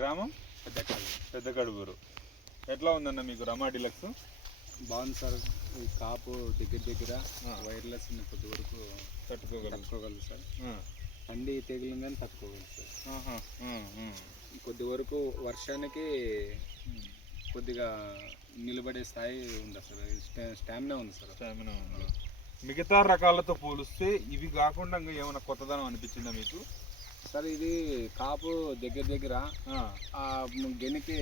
గ్రామం పెద్ద కడుగురు. ఎట్లా ఉందన్న మీకు రమా డిలక్స్? బాగుంది సార్. ఈ కాపు దగ్గర వైర్లెస్ కొద్ది వరకు తట్టుకోగలదు సార్. పండి తెగులు కానీ తట్టుకోగలదు సార్. కొద్ది వరకు వర్షానికి కొద్దిగా నిలబడే స్థాయి ఉంది సార్. స్టామినా ఉంది సార్. స్టామినా ఉంది. మిగతా రకాలతో పోలిస్తే ఇవి కాకుండా ఇంకా ఏమైనా కొత్తదనం అనిపించిందా మీకు? సార్ ఇది కాపు దగ్గర ఆ గెనికి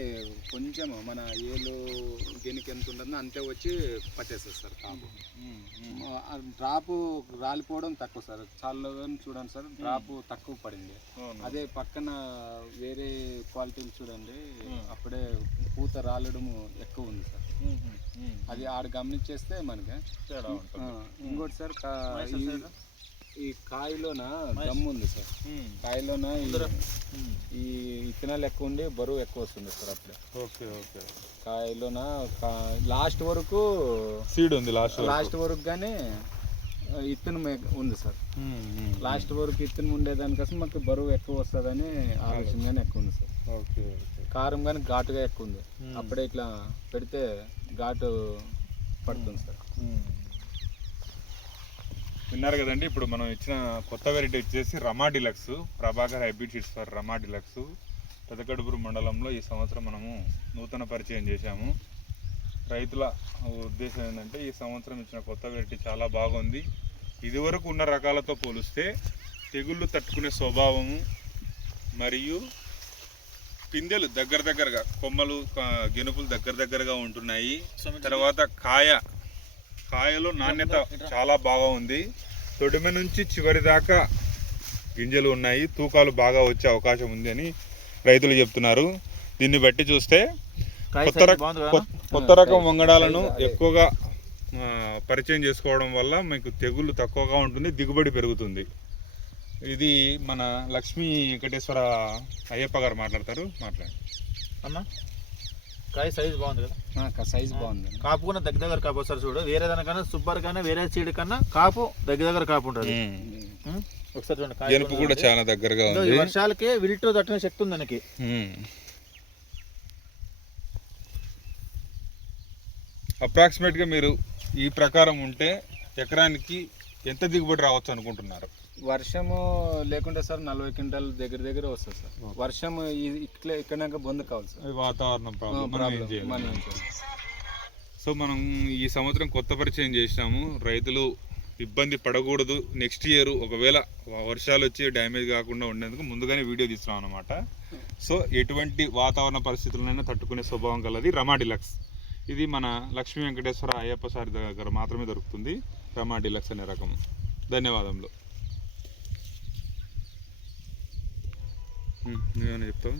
కొంచెం మన ఏలు గెనికి ఎంత ఉంటుందో అంతే వచ్చి పట్టేస్తుంది సార్ కాపు. డ్రాపు రాలిపోవడం తక్కువ సార్. చాలా చూడండి సార్, డ్రాపు తక్కువ పడింది. అదే పక్కన వేరే క్వాలిటీలు చూడండి, అప్పుడే పూత రాలడం ఎక్కువ ఉంది సార్. అది ఆడ గమనించేస్తే మనకి ఇంకోటి సార్, ఈ కాయలోన దమ్ము ఉంది సార్. కాయలోన ఈ విత్తనాలు ఎక్కువ ఉండి బరువు ఎక్కువ వస్తుంది సార్ అప్పుడే. Okay okay. కాయలోన లాస్ట్ వరకు సీడ్ ఉంది, లాస్ట్ వరకు కానీ ఇత్తనం ఉంది సార్. లాస్ట్ వరకు ఇత్తనం ఉండేదానికోసం మాకు బరువు ఎక్కువ వస్తుందని ఆలోచన కానీ ఎక్కువ ఉంది సార్. ఓకే. కారం కానీ ఘాటుగా ఎక్కువ ఉంది. అప్పుడే ఇట్లా పెడితే ఘాటు పడుతుంది సార్. విన్నారు కదండి. ఇప్పుడు మనం ఇచ్చిన కొత్త వెరైటీ వచ్చేసి Rama deluxe, Prabhakar hybrid seeds for Rama deluxe. Pedakadupuru మండలంలో ఈ సంవత్సరం మనము నూతన పరిచయం చేశాము. రైతుల ఉద్దేశం ఏంటంటే ఈ సంవత్సరం ఇచ్చిన కొత్త వెరైటీ చాలా బాగుంది. ఇదివరకు ఉన్న రకాలతో పోలిస్తే తెగుళ్ళు తట్టుకునే స్వభావము మరియు పిందెలు దగ్గరగా, కొమ్మలు గెనుపులు దగ్గరగా ఉంటున్నాయి. తర్వాత కాయలో నాణ్యత చాలా బాగా ఉంది. తొడిమ నుంచి చివరి దాకా గింజలు ఉన్నాయి. తూకాలు బాగా వచ్చే అవకాశం ఉంది అని రైతులు చెప్తున్నారు. దీన్ని బట్టి చూస్తే కొత్త రకం వంగడాలను ఎక్కువగా పరిచయం చేసుకోవడం వల్ల మీకు తెగుళ్ళు తక్కువగా ఉంటుంది, దిగుబడి పెరుగుతుంది. ఇది మన లక్ష్మీ వెంకటేశ్వర అయ్యప్ప గారు మాట్లాడతారు. మాట్లాడండి అన్న. కాయ సైజ్ బాగుంది కదా? సైజ్ బాగుంది. కాపు కూడా దగ్గర కాపు వస్తారు చూడు. వేరే దానికన్నా సూపర్ కన్నా వేరే సీడ్ కన్నా కాపు దగ్గర కాపు ఉంటుంది. ఒకసారి చూడండి, గెనుపు కూడా చాలా దగ్గరగా ఉంది. వర్షాలకే విల్టు తట్టుకునే శక్తి ఉంది దానికి. అప్రాక్సిమేట్గా మీరు ఈ ప్రకారం ఉంటే ఎకరానికి ఎంత దిగుబడి రావచ్చు అనుకుంటున్నారు? వర్షము లేకుంటే సార్ 40 క్వింటాల్ దగ్గర వస్తుంది సార్. వర్షం ఇక్కడ బొంద కావాలి సార్. వాతావరణం ప్రాబ్లం. సో మనం ఈ సంవత్సరం కొత్త పరిచయం చేసినాము. రైతులు ఇబ్బంది పడకూడదు. నెక్స్ట్ ఇయర్ ఒకవేళ వర్షాలు వచ్చి డ్యామేజ్ కాకుండా ఉండేందుకు ముందుగానే వీడియో తీస్తున్నాం అనమాట. సో ఎటువంటి వాతావరణ పరిస్థితులనైనా తట్టుకునే స్వభావం కలది రమా డిలక్స్. ఇది మన లక్ష్మీ వెంకటేశ్వర అయ్యప్ప సారి దగ్గర మాత్రమే దొరుకుతుంది రమా డిలక్స్ అనే రకం. ధన్యవాదములు. నువ్వేమైనా చెప్తావు?